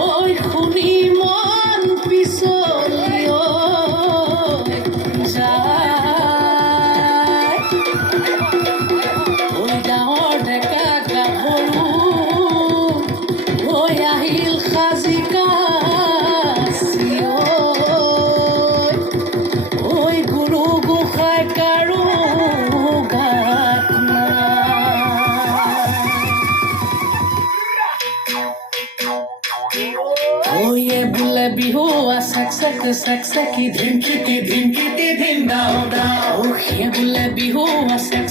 ঐ শুনি মন পিছলি যায় ঐ ডাঙৰ ডেকা গাভৰু ঐ আহিল সাজি কাচি ঐ গুৰু গোসাঁই কাৰো গাত ওয়ে বুলে বিহু সক সকি ধিনকিটি ধিন দাও দাও হে বুলে বিহু সক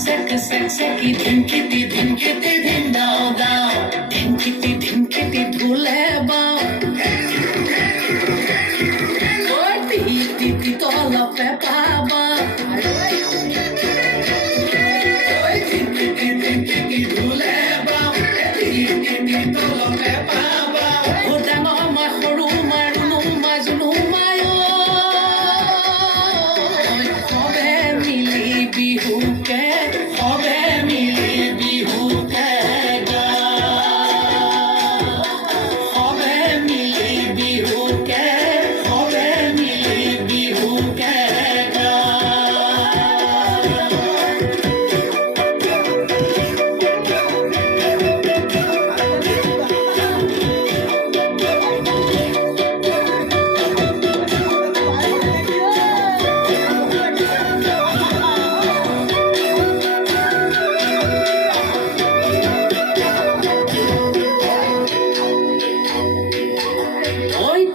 সকি ধিনকিটি ধিন দাও দাও ধিনকিটি ধুলে বাও ওই টি তলপে পাবা ওই ধিনকিটি ধুলে বাও টি তলপে পাবা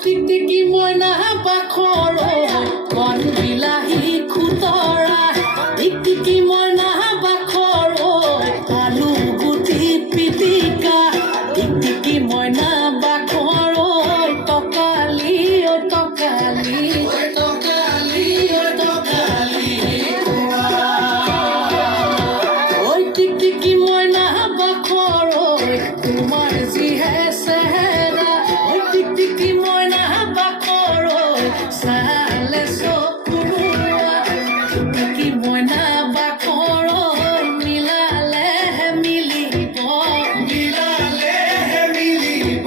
টিকটিকি মইনা পাখৰ কণ বিলাহী খুতৰা টিকটিকি মইনা পাখৰ আলু গুটি পিটিকা টিকটিকি মইনা পাখৰ টকালি টকালি ঐ টিকটিকি মইনা পাখৰ তোমাৰ যিহে চেহেৰা ঐ টিকটিকি মইনা পাখৰ চালে চকুৰোৱা টিকটিকি মইনা পাখৰ মিলালে মিলিব ঐ মিলালে মিলিব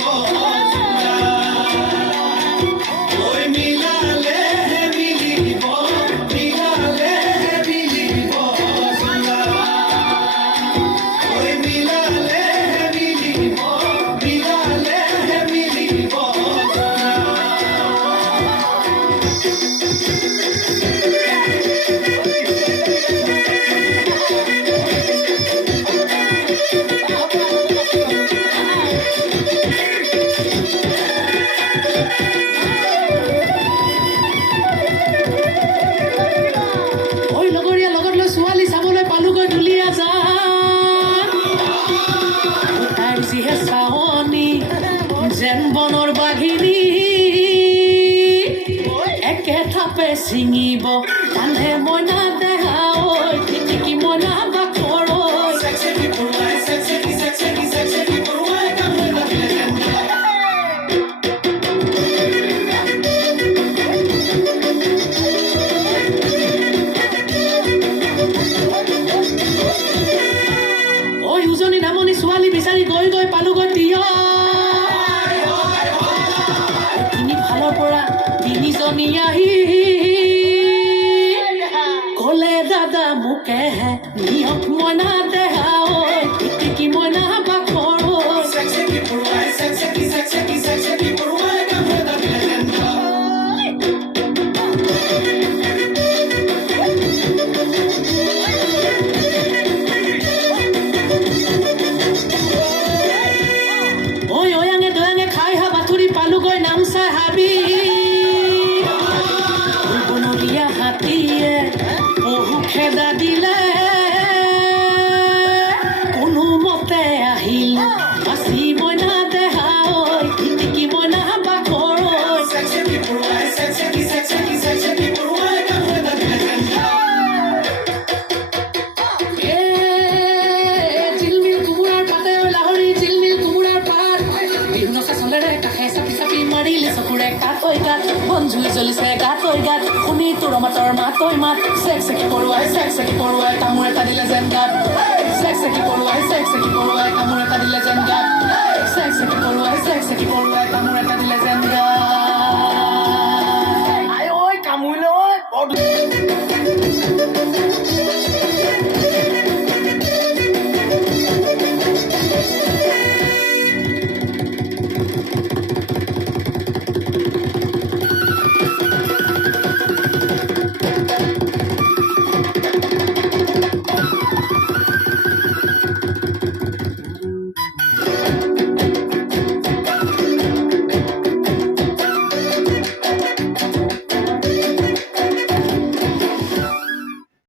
যেন বনৰ বাঘিনী একে থাপে ছিঙিব কান্ধে মইনা দেহা ঐ টিকটিকি মইনা পাখৰ ঐ উজনি নামনি ছোৱালী বিচাৰি গৈ পালোগৈ তিয় তিনিজনী আহি কলে দাদা মোকে হে নিয়ক মইনা দেহা ঐ টিকটিকি মইনা পাখৰ ঐ অয়াঙে দয়াঙে খাই হা বাথুৰি পালোগৈ নামচাই হাবি হাতীয়ে বহু খেদা দিলে কোনো মতে আহিল বাচি মইনা দেহা ঐ টিকটিকি মইনা পাখৰ জিলমিল কোমোৰাৰ পাতে লাহৰি জিলমিল কোমোৰাৰ পাত বিহু নচা চলেৰে কাষে চাপি মাৰিলে চকুৰে গাত ঐ গাত বন জুই জ্বলিছে গাত ঐ গাত শুনি তোৰ মাতৰ মাত ঐ মাত চেক পৰুৱাই কামোৰ এটা দিলে যেন গাত চেক পৰুৱাই কামোৰ এটা দিলে যেন গাত চেক পৰুৱাই কামোৰ এটা দিলে যেন গাত